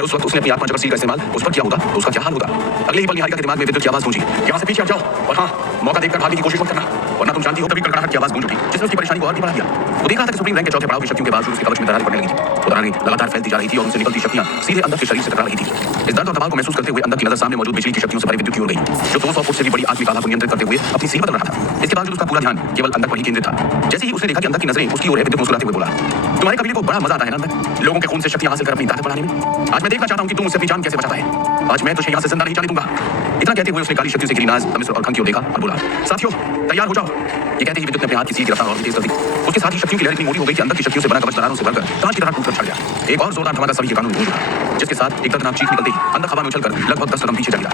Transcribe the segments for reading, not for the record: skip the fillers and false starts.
अगर उस वक्त उसने अपनी आत्मा जगत सील का इस्तेमाल उस पर किया होता तो उसका क्या हाल होता। अगले ही पल निहारिका के दिमाग में विद्युत की आवाज गूंजी, यहाँ से पीछे हट जाओ और हाँ, मौका देखकर भागने की कोशिश मत करना, वरना तुम जानती हो। तभी कड़कड़ाहट की आवाज गूंज उठी जिसने उसकी परेशानी को और भी बढ़ा दिया। वो देख रहा था कि सुप्रीम रैंक के चौथे पड़ाव की शक्तियों के बावजूद उसके कवच में दरार पड़ने लगी थी। वो दरारें लगातार फैलती जा रही थी और उनसे निकलती शक्तियां सीधे अंदर के शरीर से टकरा रही थी। इस दर्द और दबाव को महसूस करते हुए अंदर की नजर सामने मौजूद बिजली की शक्तियों से भरी विद्युत की ओर गई, जो 200 फुट से भी बड़ी आत्मिक आभा को नियंत्रित करते हुए अपनी सीमा बदल रहा था। इसके बावजूद उसका पूरा ध्यान केवल अंदर पर ही केंद्रित था। जैसे ही उसने देखा कि अंदर की नजरें उसकी ओर है, विद्युत मुस्कुराते हुए बोला, तुम्हारे कबीले को बड़ा मजा आता है ना अंदर, लोगों के खून से शक्तियां हासिल कर अपनी ताकत बढ़ाने में। आज मैं देखना चाहता हूं कि तू मुझसे अपनी जान कैसे बचाता है। आज मैं तुझे यहां से जिंदा नहीं जाने दूंगा। इतना कहते हुए उसने काली शक्तियों से घिरी नाज, तमिश्र और खंग की ओर देखा और बोला, साथियों तैयार हो जाओ। ये कहते ही विद्युत ने अपने हाथ की सील की रफ्तार और भी तेज कर दी। उसके साथ ही शक्तियों की लहर इतनी मोटी हो गई कि अंदर की शक्तियों से बना कवच दरारों से भरकर कांच की तरह टूटकर छड़ गया। एक और जोरदार धमाका सभी के कानों में गूंज उठा, जिसके साथ एक दर्दनाक चीख निकलते ही अंदर हवा में उछलकर लगभग 10 कदम पीछे चल गिरा।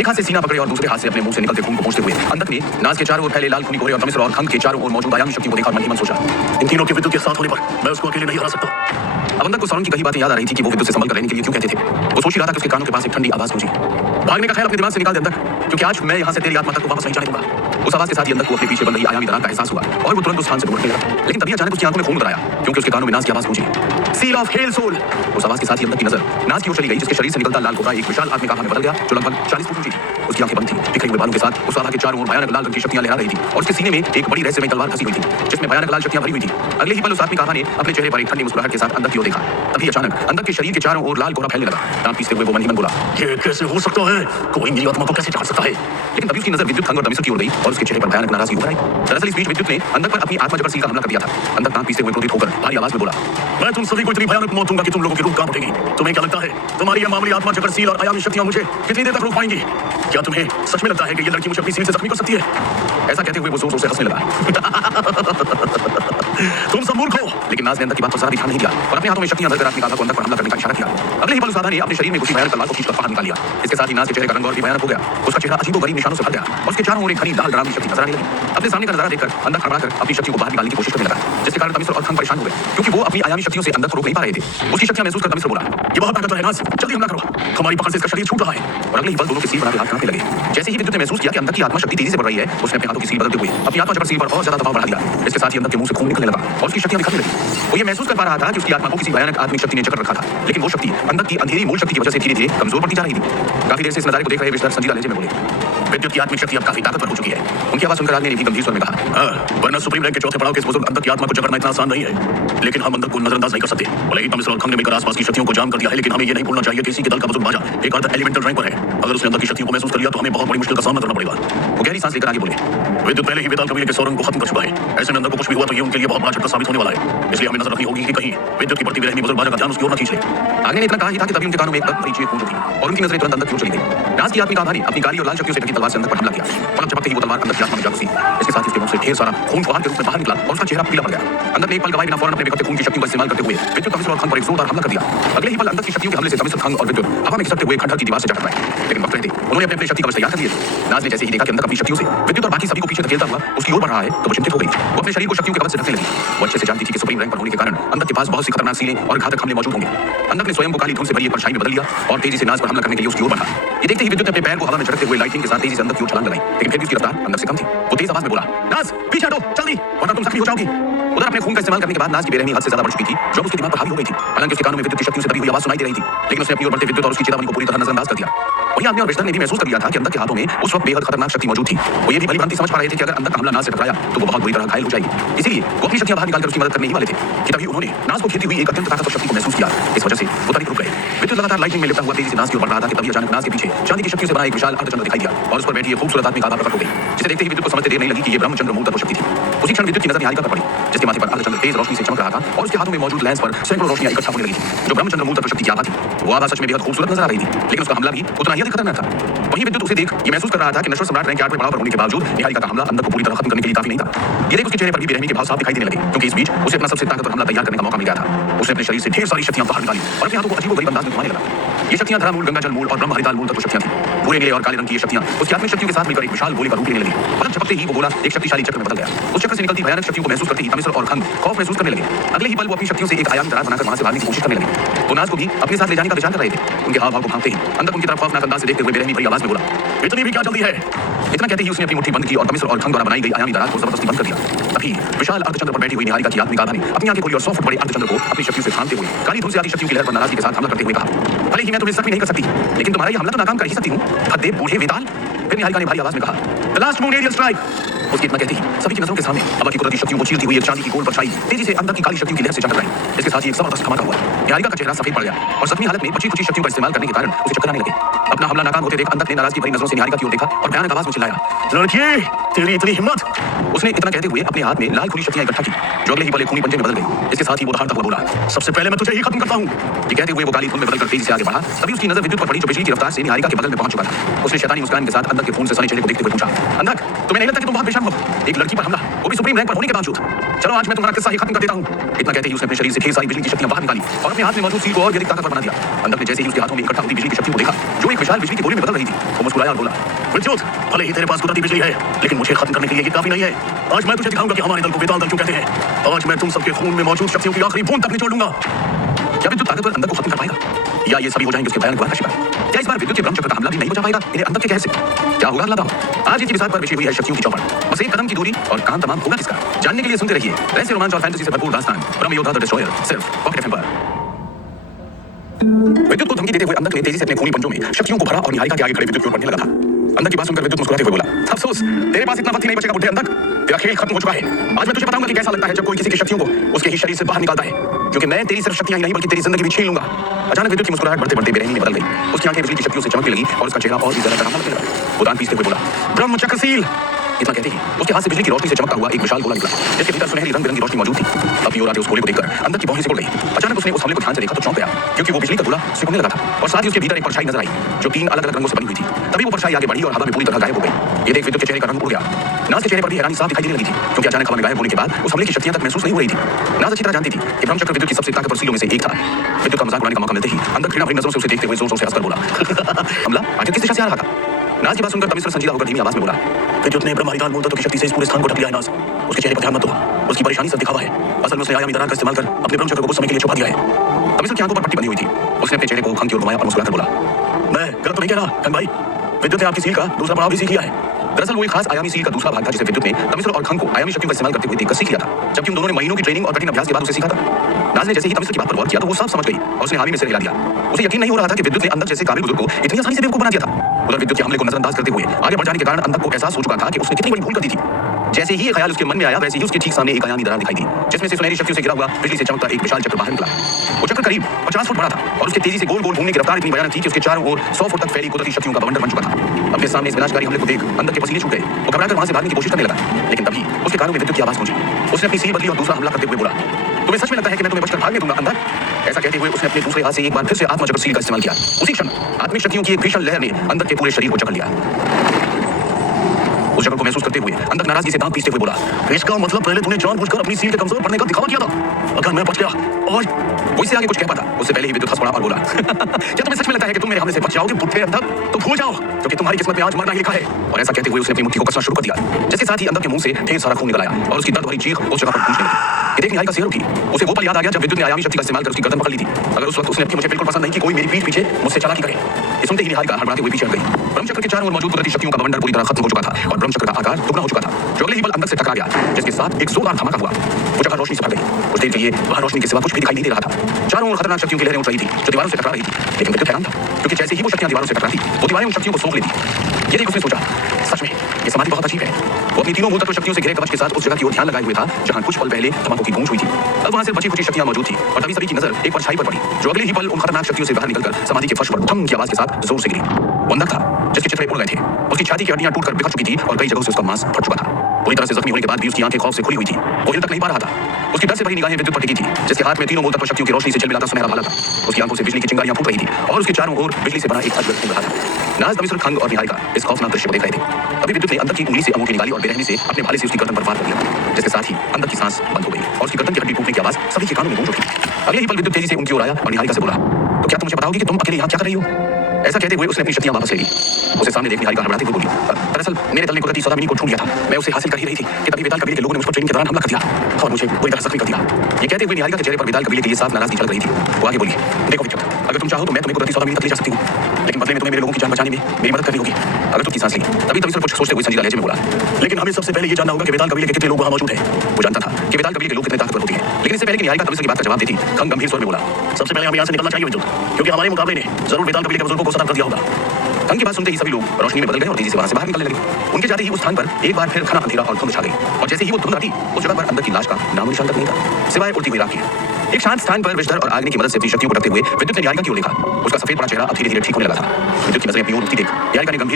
एक हाथ से सीना पकड़े और दूसरे हाथ से अपने मुंह से निकलते खून को पोंछते हुए अंदर ने नाज के चारों ओर फैले लाल खूनी कोहरे और तमिश्र और खंग के चारों ओर मौजूद आयामी शक्तियों को देखा और मन ही मन सोचा, इन तीनों के विद्युत के साथ होने पर मैं उसको अकेले नहीं हरा सकता। अब अंदर को साउंड की कही बातें याद आ रही थी कि वो विद्युत से संभल कर रहने के लिए क्यों कहते थे। वो सोच ही रहा था कि उसके कानों के पास एक ठंडी आवाज गूंजी, भागने का ख्याल अपने दिमाग से निकाल दे अंदर, क्योंकि आज मैं यहाँ से तेरी आत्मा तक को वापस नहीं जाने दूंगा। उस आवाज के साथ ही अंदर को अपने पीछे बन रही आयामी दरार का एहसास हुआ और वो तुरंत उस स्थान से उठने लगा। लेकिन तभी अचानक उसकी आंखों में खून उतर आया, क्योंकि उसके कानों में नाज की आवाज गूंजी, सील ऑफ हेल सोल। उस आवाज के साथ ही अंदर की नजर नाज की ओर चली गई, जिसके शरीर से निकलता लाल कोहरा एक विशाल आत्मिक आभा में बदल गया, जो लगभग 40 फुट ऊंची थी। उसकी आंखें बंद थी, बिखरे हुए बालों के साथ उस आभा के चारों ओर भयानक लाल रंग की शक्तियां लहरा रही थी और उसके सीने में एक बड़ी रहस्यमय तलवार फंसी हुई थी, जिसमें भयानक लाल शक्तियां भरी हुई थी। अगले ही पल उस आत्मिक आभा ने अपने चेहरे पर एक ठंडी मुस्कुराहट के साथ अंदर की ओर देखा। तभी अचानक अंदर के शरीर के चारों ओर लाल कोहरा फैलने लगा। दांत पीसते हुए वो मन ही मन बोला, ये कैसे हो सकता है? कोई मेरी आत्मा को कैसे जान सकता है? लेकिन तभी उसकी नजर विद्युत, खंग और तमिश्र की ओर गई और उसके चेहरे पर भयानक नाराजगी उभर आई। दरअसल इस बीच विद्युत ने अंदर पर अपनी आत्मा जगत सील का हमला कर दिया था। अंदर दांत पीसते हुए क्रोधित होकर भारी आवाज में बोला, मैं तुम सभी को इतनी भयानक मौत दूंगा कि तुम लोगों की रूह कांप उठेगी। तुम्हें क्या लगता है तुम्हारी यह मामूली आत्मा जगत सील और आयामी शक्तियां मुझे कितनी देर तक रोक पाएंगी? क्या तुम्हें सच में लगता है कि ये लड़की मुझे अपनी सील से जख्मी कर सकती है? ऐसा कहते हुए वो जोर जोर से हंसने लगा। तुम सब मूर्ख हो। लेकिन नाज ने अंदर की बात पर जरा भी ध्यान नहीं दिया और अपने हाथों में शक्तियां भरकर आत्मिक आभा को अंदर पर हमला करने का इशारा किया। अगले ही पल उस आभा ने अपने शरीर में घुसी भयानक तलवार को खींचकर बाहर निकाल लिया। इसके साथ ही नाज के चेहरे का रंग और भी भयानक हो गया। उसका चेहरा अजीबोगरीब निशानों से भर गया और उसके चारों ओर एक घनी लाल डरावनी शक्ति नजर आने लगी। अपने सामने का नजारा देखकर अंदर खड़बड़ाकर अपनी शक्तियों को बाहर निकालने की कोशिश करने लगा, जिसके कारण तमिश्र और खंग परेशान हो गए, क्योंकि वो अपनी आयामी शक्तियों से अंदर को रोक नहीं पा रहे थे। उसकी शक्तियां महसूस कर तमिश्र बोला, ये बहुत ताकतवर है नाज, जल्दी हमला करो, हमारी पकड़ से इसका शरीर छूट रहा है। और अगले ही पल दोनों के सील बनाकर हाथ कांपने लगे। जैसे ही विद्युत ने महसूस किया कि अंदर की आत्मा शक्ति तेजी से बढ़ रही है, उसने अपने हाथों की सील बदलते हुए अपनी आत्मा जगत सील पर और ज्यादा दबाव बढ़ा दिया। इसके साथ ही अंदर के मुंह से खून निकलने लगा और उसकी शक्तियां बिखरने लगी। वो ये महसूस कर पा रहा था कि उसकी आत्मा को किसी भयानक आत्मिक शक्ति ने जकड़ रखा था, लेकिन वो शक्ति अंदर की अंधेरी मूल शक्ति की वजह से धीरे धीरे कमजोर पड़ती जा रही थी। काफी देर से इस नजारे को देख रहे विश्लेषक संजीदा लहजे में बोले, विद्युत की आत्मिक शक्ति अब काफी ताकतवर हो चुकी है। उनकी आवाज सुनकर आदमी ने भी गंभीर स्वर में कहा, वरना सुप्रीम रैंक के चौथे पड़ाव के इस बुजुर्ग अंदर की आत्मा को जकड़ना इतना आसान नहीं है, लेकिन हम अंदर को नजरअंदाज नहीं कर सकते। भले ही तमिश्र और खंग ने मिलकर आसपास की शक्तियों को जाम कर दिया है, लेकिन हमें ये नहीं भूलना चाहिए कि इसी के दल का बुजुर्ग बाजा एक अर्ध एलिमेंटल रैंक पर है। अगर उसने अंदर की शक्तियों को महसूस कर लिया तो हमें बहुत बड़ी मुश्किल का सामना करना पड़ेगा। वो गहरी सांस लेकर आगे बोले, विद्युत पहले ही वेताल कबीले के सौरंग को खत्म कर चुका है। ऐसे में अंदर को कुछ भी हुआ तो ये उनके लिए बहुत बड़ा झटका साबित होने वाला है। इसलिए हमें नजर रखनी होगी कि कहीं विद्युत की बढ़ती बेरहमी बुजुर्ग बाजा का ध्यान उसकी ओर न खींच ले। आगे ने इतना कहा ही था कि तभी उनके कानों में एक बड़ी चीख गूंज उठी और उनकी नजरें तुरंत अंदर की ओर चली गई। नाज की आत्मिक आभा ने अपनी काली और लाल शक्तियों से ढकी तलवार से अंदर पर हमला किया। पलक झपकते ही वो तलवार अंदर की आत्मा में जा घुसी। इसके साथ ही उसके मुंह से ढेर सारा खून फुहार के रूप में बाहर निकला और उसका चेहरा पीला पड़ गया। अंदर ने एक पल गवाए बिना फौरन अपने बिखरते खून की शक्तियों का इस्तेमाल करते हुए विद्युत, तमिश्र और खंग पर एक जोरदार हमला कर दिया। अगले ही पल अंदर की शक्तियों के हमले से तमिश्र, खंग और विद्युत हवा में खिसकते हुए खंडहर की दीवार से जा टकराए। लेकिन वक्त रहते उन्होंने अपने शक्ति कवच तैयार कर लिए। नाज ने जैसे ही देखा कि अंदर अपनी शक्तियों से विद्युत और बाकी सभी को पीछे धकेलता हुआ उसकी ओर बढ़ रहा है, तो वो चिंतित हो गई। वो अपने शरीर को शक्तियों के कवच से ढकने लगी। वो अच्छे से जानती थी कि सुप्रीम रैंक पर होने के कारण अंदर के पास बहुत सी खतरनाक सीलें और घातक हमले मौजूद होंगे। अंदर ने स्वयं को काली धुंध से भरी एक परछाई में बदल लिया और तेजी से नाज पर हमला करने के लिए उसकी ओर बढ़ा। ये देखते ही विद्युत ने अपने पैर को हवा में झटकते हुए लाइटिंग के साथ तेजी से अंदर की ओर छलांग लगाई, लेकिन फिर भी उसकी रफ्तार अंदर से कम थी। वो तेज आवाज में बोला, नाज पीछे हटो जल्दी, वरना तुम जख्मी हो जाओगी। उधर अपने खून का इस्तेमाल करने के बाद नाज की बेरहमी हद से ज्यादा बढ़ चुकी थी, जो उसके दिमाग पर हावी हो गई थी। हालांकि उसके कानों में विद्युत की शक्तियों से दबी हुई आवाज सुनाई दे रही थी, लेकिन उसने अपनी ओर बढ़ते विद्युत और उसकी चेतावनी को पूरी तरह नजरअंदाज कर दिया। वहीं आदमी और विश्लेषक ने भी महसूस कर लिया था कि अंदर के हाथों में उस वक्त बेहद खतरनाक शक्ति मौजूद थी। वो ये भी भली-भांति समझ पा रहे थे कि अगर अंदर का हमला नाज से टकराया तो वो बहुत बुरी तरह घायल हो जाएगी। इसीलिए वो अपनी शक्तियां बाहर निकालकर उसकी मदद करने ही वाले थे कि तभी उन्होंने नाज को घेरती हुई एक अत्यंत ताकतवर शक्ति को महसूस किया। इस वजह से वो तनिक रुक गए। विद्युत लगातार लाइटिंग में लिपटा हुआ तेजी से नाज की ओर बढ़ रहा था कि तभी अचानक नाज के पीछे चांदी की शक्तियों से बना एक विशाल अर्धचंद्र दिखाई दिया और उस पर बैठी एक खूबसूरत आत्मिक आभा प्रकट हो गई, जिसे देखते ही विद्युत को समझते देर नहीं लगी कि ये ब्रह्मचंद्र मूल तत्व शक्ति थी। उसी क्षण विद्युत की नजर निहारिका पर पड़ी, जिसके माथे पर अर्धचंद्र तेज रोशनी से चमक रहा था और उसके हाथों में मौजूद लेंस पर सैकड़ों रोशनियां इकट्ठा होने लगी थी, जो ब्रह्मचंद्र मूल तत्व शक्ति की आभा थी। वो आभा सच में बेहद खूबसूरत नजर आ रही थी, लेकिन उसका हमला भी उतना ही अधिक खतरनाक था। वहीं विद्युत उसे देख ये महसूस कर रहा था कि नश्वर सम्राट रैंक के 8वें पड़ाव पर होने के बावजूद निहारिका का हमला अंदर को पूरी तरह खत्म करने के लिए काफी नहीं था। ये देख उसके चेहरे पर भी बेरहमी के भाव साफ दिखाई देने लगे, क्योंकि इस बीच उसे अपना सबसे ताकतवर हमला तैयार करने का मौका मिल गया था। उसने अपने शरीर से ढेर सारी शक्तियां बाहर निकाली और अपने हाथों को अजीबोगरीब अंदाज में घुमाने लगा। ये शक्तियां धरा मूल, गंगा जल मूल और ब्रह्म हरिताल मूल तत्व शक्तियां थी। पूरे नीले और काले रंग की ये शक्तियां उसकी आत्मिक शक्तियों के साथ मिलकर एक विशाल गोले का रूप लेने लगी। पलक झपकते झपकते ही वो गोला एक शक्तिशाली चक्र में बदल गया। उस चक्र से निकलती भयानक शक्तियों को महसूस करते ही तमिश्र और खंग खौफ महसूस करने लगे। अगले ही पल वो अपनी शक्तियों से एक आयामी दरार बनाकर वहां से भागने की कोशिश करने लगे। तो नाज को भी अपने साथ ले जाने का विचार कर रहे थे। उनके हाव भाव को भांपते ही अंदर उनकी तरफ खौफनाक अंदाज से देखते हुए बेरहमी भरी आवाज में बोला, इतनी भी क्या जल्दी है। इतना कहते ही उसने अपनी मुट्ठी बंद की और तमिश्र और खंग द्वारा बनाई गई आयामी दरार को जबरदस्ती बंद कर दिया। तभी विशाल अर्धचंद्र पर बैठी हुई निहारिका की आत्मिक गाथा ने अपनी आंखें खोली और 100 फुट बड़े अर्धचंद्र को अपनी शक्तियों से थामते हुए काली धूल से आती शक्तियों की लहर पर नाराजगी के साथ हमला करते हुए कहा, भले ही मैं तुम्हें जख्मी नहीं कर सकती, लेकिन तुम्हारा ये हमला तो नाकाम कर ही सकती हूँ, हद्दे बूढ़े वेताल। फिर निहारिका ने भारी आवाज में कहा, the last moon aerial strike. उसकी इतना कहते ही सभी की नजरों के सामने हवा की कुदरती शक्तियों को चीरती हुई एक चांदी की गोल परछाई तेजी से अंदर की काली शक्तियों की लहर से चटक रही। इसके साथ ही एक जबरदस्त धमाका हुआ। निहारिका का चेहरा सफेद पड़ गया और जख्मी हालत में बची कुछ शक्तियों का इस्तेमाल करने के कारण उसे चक्कर आने लगे। अपना हमला नाकाम होते देख अंदर ने नाराजगी भरी नजरों से निहारिका की ओर देखा और भयानक आवाज में चिल्लाया, लड़की तेरी इतनी हिम्मत। उसने इतना कहते हुए अपने हाथ में लाल खुली शक्तियां इकट्ठा की जो अगले ही पल खूनी पंजे में बदल गई। इसके साथ ही वो दहाड़ता हुआ बोला, सबसे पहले मैं तुझे ही खत्म करता हूं। ये कहते हुए वो काली धुन में बदलकर तेजी से आगे बढ़ा। तभी उसकी नजर विद्युत पर पड़ी जो बिजली की रफ्तार से निहारिका के बगल में पहुंच चुका था। उसने शैतानी मुस्कान के साथ अंदर के खून से सने चेहरे को देखते हुए पूछा, अंधक तुम्हें नहीं लगता कि तुम बहुत बेशर्म हो, एक लड़की पर हमला, वो भी सुप्रीम रैंक पर होने के बावजूद। चलो आज मैं तुम्हारा किस्सा ही खत्म कर देता हूं। इतना कहते ही उसने अपने शरीर से ढेर सारी बिजली की शक्तियां बाहर निकाली और अपने हाथ में मौजूद सील को और अधिक ताकतवर बना दिया। अंदर ने जैसे ही उसके हाथों में इकट्ठा होती बिजली की शक्ति को देखा जो एक विशाल बिजली की गोली में बदल रही थी, वो मुस्कुराया और बोला, विद्युत भले ही तेरे पास कुदरती बिजली है, लेकिन मुझे खत्म करने के लिए ये काफी नहीं है। आज मैं तुझे दिखाऊंगा कि हमारे दल को वेताल दल क्यों कहते हैं। आज मैं तुम सबके खून में मौजूद शक्तियों की आखिरी बूंद तक निचोड़ दूंगा। क्या विद्युत ताकतवर अंदर को खत्म कर पाएगा, या ये सभी हो जाएंगे उसके भयानक द्वार का शिकार? क्या इस बार विद्युत के ब्रह्मचक्र का हमला भी नहीं बचा पाएगा इन्हें अंदर के कहर से? क्या होगा अगला दांव? आज इसी विषय पर बिछी हुई है शक्तियों की चौपट। बस एक कदम की दूरी और काम तमाम होगा किसका? जानने के लिए सुनते रहिए ऐसे रोमांच और फैंटेसी से भरपूर दास्तान ब्रह्म योद्धा द डिस्ट्रॉयर, सिर्फ पॉकेट एफएम पर। विद्युत को धमकी देते हुए अंदर ने तेजी से अपने खूनी पंजों में शक्तियों को भरा और निहारिका के आगे खड़े विद्युत की ओर बढ़ने लगा था। अंदर की बात सुनकर विद्युत मुस्कुराते हुए बोला, अफसोस तेरे पास इतना वक्त ही नहीं बचेगा बुढ़े अंधक, तेरा खेल खत्म हो चुका है। आज मैं तुझे बताऊंगा कि कैसा लगता है जब कोई किसी की शक्तियों को उसके ही शरीर से बाहर निकालता है, क्योंकि मैं तेरी सिर्फ शक्तियां ही नहीं बल्कि तेरी जिंदगी भी छीन लूंगा। अचानक विद्युत की मुस्कुराहट बढ़ते बढ़ते बेरहमी में बदल गई। उसकी आंखें बिजली की शक्तियों से चमकने लगी और उसका चेहरा और भी ज्यादा डरावना लगने लगा। वो दांत पीसते हुए बोला, ब्रह्म चक्रशील। इतना कहते ही उसके हाथ से बिजली की रोशनी से चमकता हुआ एक विशाल गोला निकला जिसके भीतर सुनहरी रंग बिरंगी रोशनी मौजूद थी। अपनी ओर आते उस गोले को देखकर अंदर की भौहें सिकुड़ गई। अचानक उसने उस हमले को ध्यान से देखा तो चौंक गया, क्योंकि वो बिजली का गोला सिकुड़ने लगा था और साथ ही उसके भीतर एक परछाई नजर आई जो 3 अलग अलग रंगों से बनी हुई थी। तभी वो परछाई आगे बढ़ी और हवा में पूरी तरह गायब हो गई। ये देख विद्युत के चेहरे का रंग उड़ गया। नाज के चेहरे पर भी हैरानी साफ दिखाई देने लगी थी, क्योंकि अचानक हवा में गायब होने के बाद उस हमले की शक्तियां तक महसूस नहीं हो रही थी। नाज अच्छी तरह जानती थी कि ब्रह्मचक्र विद्युत की सबसे ताकतवर सीलों में से एक था। विद्युत का मजाक उड़ाने का मौका मिलते ही अंदर घृणा भरी नजरों से उसे देखते हुए जोर-जोर से हंसकर बोला, हमला आखिर किस दिशा से आ रहा था? नाज की बात सुनकर तमिश्र संजीदा होकर धीमी आवाज में बोला, विद्युत ने ब्रह्मादिदान मूल तत्व की शक्ति से इस पूरे स्थान को ढक लिया है। नाज उसके चेहरे पर ध्यान मत दो, उसकी परेशानी सब दिखावा है। असल में उसने आयामी दरार का इस्तेमाल कर अपने ब्रह्मचक्र को कुछ समय के लिए छुपा दिया है। तमिश्र की आंखों पर पट्टी बंधी हुई थी। उसने अपने चेहरे को खंग की ओर घुमाया और मुस्कुराकर बोला, मैं गलत तो नहीं कह रहा खंग भाई, विद्युत ने आपकी सील का दूसरा पड़ाव भी सीख लिया है। दरअसल वो एक खास आयामी सील का दूसरा भाग था जिसे विद्युत ने तमिश्र और खंग को आयामी शक्तियों का इस्तेमाल करते हुए देखकर सीख लिया था, जबकि उन दोनों ने महीनों की ट्रेनिंग और कठिन अभ्यास के बाद उसे सीखा था। नाज ने जैसे ही तमिश्र की बात पर गौर किया तो वो साफ समझ गई और उसने हामी में सिर हिला दिया। उसे यकीन नहीं हो रहा था कि विद्युत ने अंदर जैसे काबिल बुजुर्ग को इतनी आसानी से बेवकूफ बना दिया था। उधर विद्युत के हमले को नजरअंदाज करते हुए आगे बढ़ जाने के कारण अंदर को एहसास हो चुका था कि उसने कितनी बड़ी भूल कर दी थी। जैसे ही ये ख्याल उसके मन में आया वैसे ही उसके ठीक सामने एक आयामी दरार दिखाई दी जिसमें से सुनहरी शक्तियों से घिरा हुआ बिजली से चमकता एक विशाल चक्र बाहर निकला। वो चक्र करीब 50 फुट बड़ा था और उसके तेजी से गोल गोल घूमने की रफ्तार इतनी भयानक थी कि उसके चारों ओर 100 फुट तक फैली कुदरती शक्तियों का बवंडर बन चुका था। अपने सामने इस विनाशकारी हमले को देख अंदर के पसीने छूट गए। वो घबराकर वहां से भागने की कोशिश करने लगा, लेकिन तभी उसके कानों में विद्युत की आवाज पहुंची। उसने अपनी सील बदली और दूसरा हमला करते हुए बोला, तुम्हें सच में लगता है कि मैं तुम्हें बचकर भागने दूंगा अंदर? ऐसा कहते हुए उसने अपने दूसरे हाथ से एक बार फिर से आत्मचक्र सील का इस्तेमाल किया। उसी क्षण आत्मिक शक्तियों की एक भीषण लहर ने अंदर के पूरे शरीर को जकड़ लिया। उस जगह को महसूस करते हुए अंदर नाराजगी से दांत पीसते हुए बोला, इसका मतलब पहले तूने जानबूझकर अपनी सील के कमजोर पड़ने का दिखावा किया था। अगर मैं बच गया और वो इससे आगे कुछ कह पाता उससे पहले ही विद्युत हंस पड़ा और बोला, क्या तुम्हें सच में लगता है कि तुम मेरे हमले से बच जाओगे बुढ़े अंधक? तो भूल जाओ क्योंकि तुम्हारी किस्मत में आज मरना ही लिखा है। और ऐसा कहते हुए उसने अपनी मुट्ठी को कसना शुरू कर दिया, जिसके साथ ही अंदर के मुंह से ढेर सारा खून निकल आया और उसकी दर्द भरी चीख उस जगह पर गूंजने लगी। देख निहारिका सिर उठी। उसे वो पल याद आ गया जब विद्युत ने आयामी शक्ति का इस्तेमाल कर उसकी गर्दन पकड़ ली थी। अगर उस वक्त उसने मुझे बिल्कुल पसंद नहीं कि कोई मेरी पीठ पीछे मुझसे चालाकी करे। ये सुनते ही निहारिका हड़बड़ाते हुए पीछे हट गई। ब्रह्मचक्र के चारों ओर मौजूद कुदरती शक्तियों का बवंडर पूरी तरह खत्म हो चुका था और ब्रह्मचक्र का आकार दुगना हो चुका था, जो अगले ही पल अंदर से टकरा गया, जिसके साथ एक जोरदार धमाका हुआ। वो जगह रोशनी से भर गई। कुछ देर के लिए वहां रोशनी के सिवा कुछ भी दिखाई नहीं दे रहा था। चारों ओर खतरनाक शक्तियों की लहरें उठ रही थी जो दीवारों से टकरा रही थी, लेकिन विद्युत हैरान था क्योंकि जैसे ही वो शक्तियां दीवारों से टकराती वो दीवारें उन शक्तियों को सोख लेती। ये देख उसने सोचा, सच में ये समाधि बहुत अजीब है। वो अपनी तीनों मूल तत्व शक्तियों से घिरे कवच के साथ उस जगह की ओर ध्यान लगाए हुए था जहां कुछ पल पहले धमाकों की गूंज हुई थी। अब वहां से बची कुछ शक्तियां मौजूद थी और तभी सभी की नजर एक परछाई पर पड़ी जो अगले ही पल उन खतरनाक शक्तियों से बाहर निकलकर समाधि के फर्श पर धम की आवाज के साथ जोर से गिरी। वो अंधक था जिसके चित्रे उड़ गए थे। उसकी छाती की हड्डियां टूटकर बिखर चुकी थी और कई जगहों से उसका मांस फट चुका था। पूरी तरह से जख्मी होने के बाद भी उसकी आंखें खौफ से खुली हुई थी। वो हिल तक नहीं पा रहा था। उसकी डर से भरी निगाहें विद्युत पर टिकी थी जिसके हाथ में तीनों मूल तत्व शक्तियों की रोशनी से झिलमिलाता सुनहरा भाला था। उसकी आंखों से बिजली की चिंगारियां फूट रही थी और उसके चारों ओर बिजली से बना एक अजगर घूम रहा था। नाज, तमिश्र, खंग और निहारिका इस खौफनाक दृश्य को देख रहे थे। तभी विद्युत ने अंदर की उंगली से अंगूठी निकाली और बेरहमी से अपने भाले से उसकी गर्दन पर वार कर दिया, जिसके साथ ही अंदर की सांस बंद हो गई और उसकी गर्दन की हड्डी टूटने की आवाज सभी के कानों में गूंज उठी। अगले ही पल विद्युत तेजी से उनकी ओर आया और निहारिका से बोला, तो क्या तुम मुझे बताओगी कि तुम अकेले यहाँ क्या कर रही हो? ऐसा कहते हुए उसने अपनी शक्तियां वापस ले ली। उसे सामने देखने निहारिका हड़बड़ाते हुए बोली, दरअसल मेरे दल ने कुदरती सौदामिनी को ढूंढ लिया था। मैं उसे हासिल कर ही रही थी कि तभी वेताल कबीले के लोगों ने मुझ पर ट्रेनिंग के दौरान हमला कर दिया और मुझे बुरी तरह जख्मी कर दिया। ये कहते हुए निहारिका के चेहरे पर वेताल कबीले की ये साफ नाराजगी झलक रही थी। वो आगे बोली, देखो विक्रम, अगर तुम चाहो तो मैं तुम्हें कुदरती सौदामिनी तक ले जा सकती हूँ, लेकिन बदले में तुम्हें मेरे लोगों की जान बचाने में मेरी मदद करनी होगी। अगर तुम की सांस ली तभी तभी कुछ सोचते हुए संजीदा लहजे में बोला, लेकिन हमें सबसे पहले ये जानना होगा कि वेताल कबीले के कितने लोग वहां मौजूद हैं। वो जानता था कि वेताल कबीले के लोग कितने ताकतवर होते हैं, लेकिन इससे पहले कि निहारिका तमिल की बात का जवाब देती, खंग गंभीर स्वर में बोला, सबसे पहले हमें यहाँ से निकलना चाहिए विद्युत, क्योंकि हमारे मुकाबले ने जरूर वेताल कबीले के बुजुर्गों को सतर्क कर दिया होगा। खंग की बात सुनते ही सभी लोग रोशनी में बदल गए और तेजी से वहां से बाहर निकलने लगे। उनके जाते ही उस स्थान पर एक बार फिर घना अंधेरा और धुंध छा गई, और जैसे ही वो धुंध आती उस जगह पर अंदर की लाश का नामो निशान तक नहीं था, सिवाय उड़ती हुई राख के। एक शांत स्थान पर विषधर और आग्नि की मदद से अपनी शक्तियों को रखते हुए विद्युत ने निहारिका की ओर देखा। उसका सफेद पड़ा चेहरा अब धीरे धीरे ठीक होने लगा था। विद्युत की नजरें अपनी ओर उठती देख निहारिका ने गंभीर